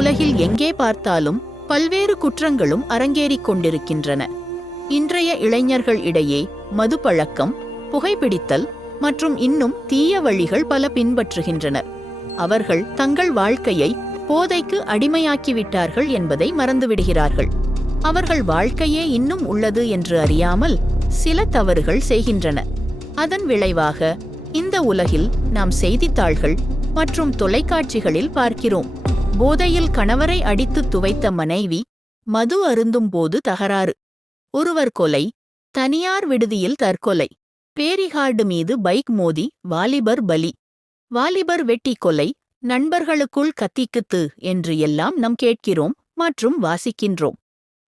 உலகில் எங்கே பார்த்தாலும் பல்வேறு குற்றங்களும் அரங்கேறிக் கொண்டிருக்கின்றன. இன்றைய இளைஞர்கள் இடையே மதுப்பழக்கம், புகைப்பிடித்தல் மற்றும் இன்னும் தீய வழிகள் பல பின்பற்றுகின்றனர். அவர்கள் தங்கள் வாழ்க்கையை போதைக்கு அடிமையாக்கிவிட்டார்கள் என்பதை மறந்துவிடுகிறார்கள். அவர்கள் வாழ்க்கையே இன்னும் உள்ளது என்று அறியாமல் சில தவறுகள் செய்கின்றனர். அதன் விளைவாக இந்த உலகில் நாம் செய்தித்தாள்கள் மற்றும் தொலைக்காட்சிகளில் பார்க்கிறோம். போதையில் கணவரை அடித்து துவைத்த மனைவி, மது அருந்தும் போது தகராறு, ஒருவர் கொலை, தனியார் விடுதியில் தற்கொலை, பேரிகார்டு மீது பைக் மோதி வாலிபர் பலி, வாலிபர் வெட்டி கொலை, நண்பர்களுக்குள் கத்திக்குத்து என்று எல்லாம் நாம் கேட்கிறோம் மற்றும் வாசிக்கின்றோம்.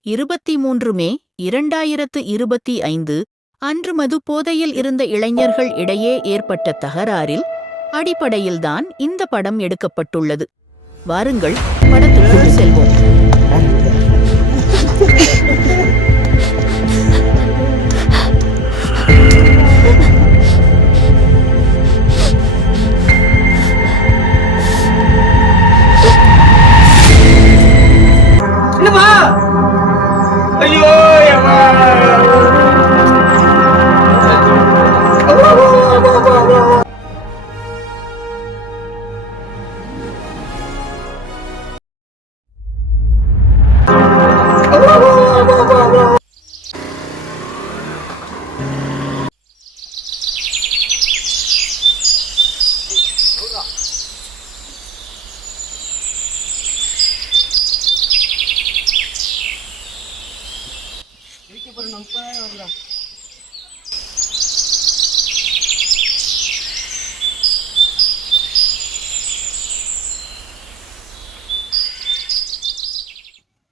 23 மே 2025 அன்று மது போதையில் இருந்த இளைஞர்கள் இடையே ஏற்பட்ட தகராறில் அடிப்படையில்தான் இந்த படம் எடுக்கப்பட்டுள்ளது. வாருங்கள், படத்துக்குள் செல்வோம்.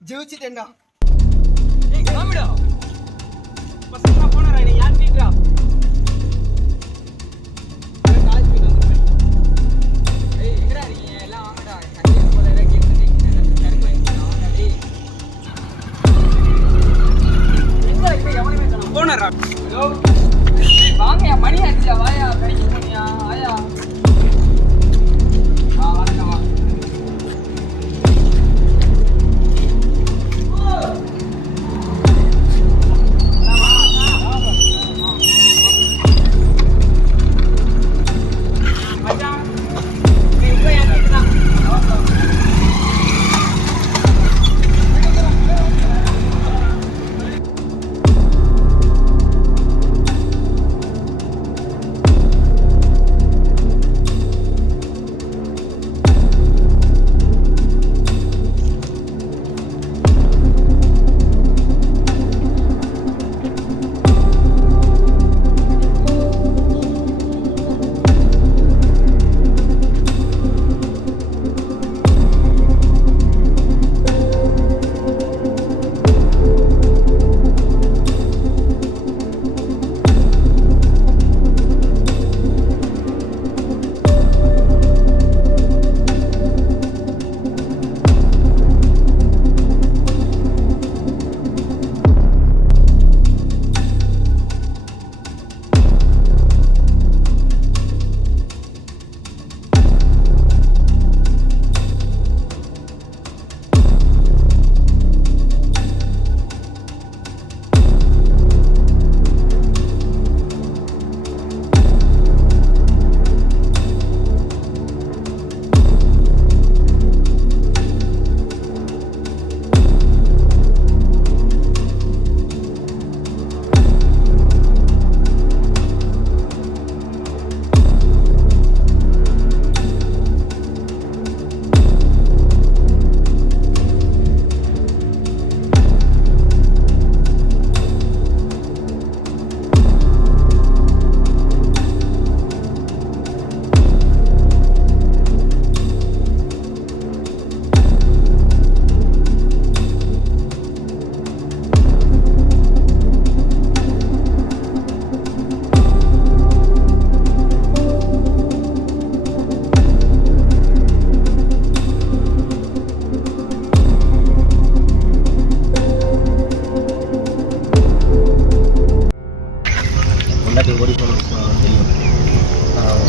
ஜெயிச்சிட்டேன்டா. ஏய் காமிடா. பசங்க போனடா, நீ யார் டீடா? நான் கால் பண்ணி வந்துட்டேன். ஏய் எங்கடா நீங்க எல்லாம் வாங்கடா. சண்டே போலவே கேம் பண்ணிட்டீங்க. கரெக்ட் பண்ணிட்டீங்க டேய். எங்க இப்ப எவனமே காணோம். போனடா. ஹலோ. ஏய் வாங்கயா, மணி ஆச்சுடா, வாயா, கடைக்கு போனியா? ஆயா. வரேன் வா.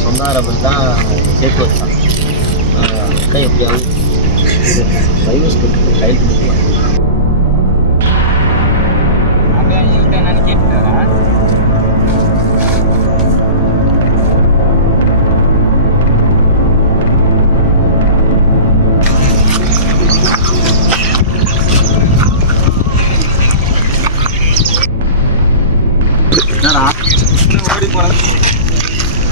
சொன்னார் அப்படின்னு தான் சேர்த்து வச்சான். அக்கா எப்படியாவது டைவர்ஸ் போட்டு கையில் கொடுக்கலாம். அப்படியே அவங்கள்ட்ட என்னன்னு கேட்டுட்டு வரேன். என்னடா ஓடி போனது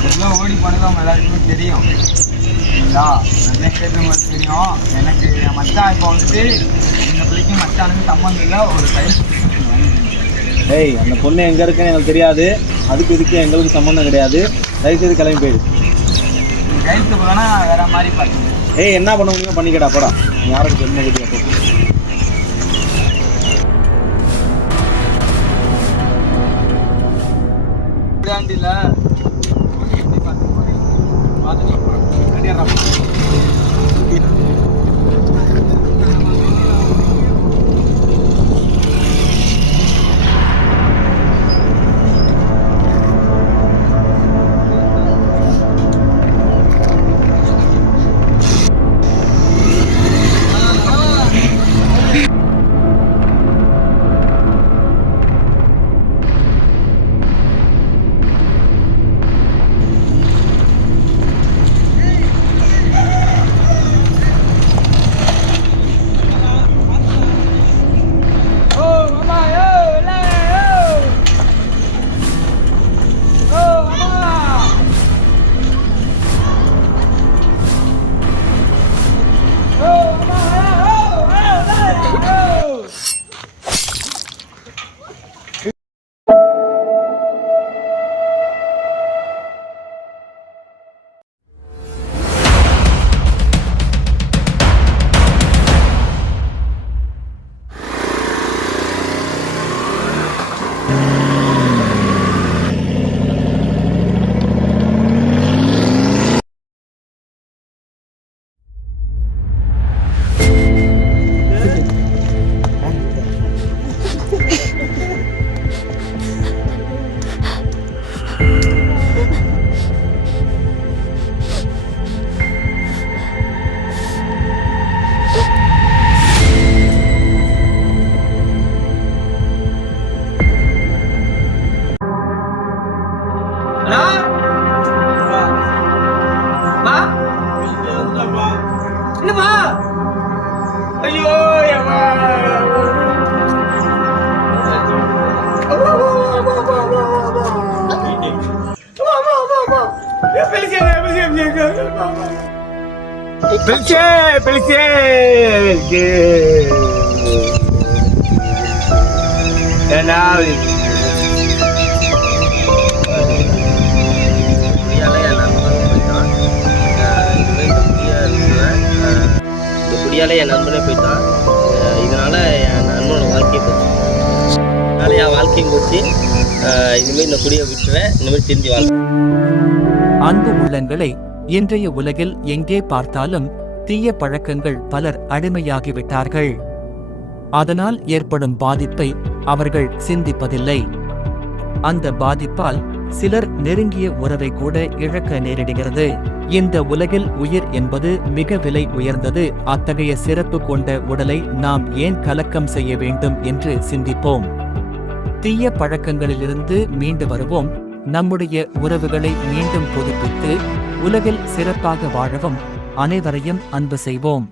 எல்லாம் ஓடி போனது அவங்க எல்லாருக்குமே தெரியும். சரிங்களா, நல்லா கேட்டவங்களுக்கு தெரியும். எனக்கு என் மச்சான் இப்போ வந்துட்டு இந்த பிள்ளைக்கு மச்சானுக்கு சம்மந்தம் இல்லை. ஒரு டைம் டேய், அந்த பொண்ணு எங்கே இருக்குன்னு எங்களுக்கு தெரியாது. அதுக்கு இதுக்கு எங்களுக்கு சம்மந்தம் கிடையாது. தயவுசெய்து கிளம்பி போயிடு. கைத்து போனா வேற மாதிரி பார்த்தீங்க. ஏய், என்ன பண்ண முடியுமோ பண்ணிக்கடா போடா. நீ யாருக்கு தெரிஞ்ச கட்டியா போ. இப்படியாண்டில என்னப்பா? ஐயோ குடியால என் நண்பனே போயிட்டான். இதனால என் நண்பனோட வாழ்க்கையை போச்சு. அதனால என் வாழ்க்கையும் போச்சு. இனிமேல் இந்த குடியை விட்டுறேன். இனிமேல் திரும்பி வாழ்க்கை. அன்பு உள்ளங்களை இன்றைய உலகில் எங்கே பார்த்தாலும் தீய பழக்கங்கள் பலர் அடிமையாகிவிட்டார்கள். அதனால் ஏற்படும் பாதிப்பை அவர்கள் சிந்திப்பதில்லை. அந்த பாதிப்பால் சிலர் நெருங்கிய உறவை கூட இழக்க நேரிடுகிறது. இந்த உலகில் உயிர் என்பது மிக விலை உயர்ந்தது. அத்தகைய சிறப்பு கொண்ட உடலை நாம் ஏன் கலக்கம் செய்ய வேண்டும் என்று சிந்திப்போம். தீய பழக்கங்களிலிருந்து மீண்டு வருவோம். நம்முடைய உறவுகளை மீண்டும் புதுப்பித்து உலகில் சிறப்பாக வாழவும் அனைவரையும் அன்பு செய்வோம்.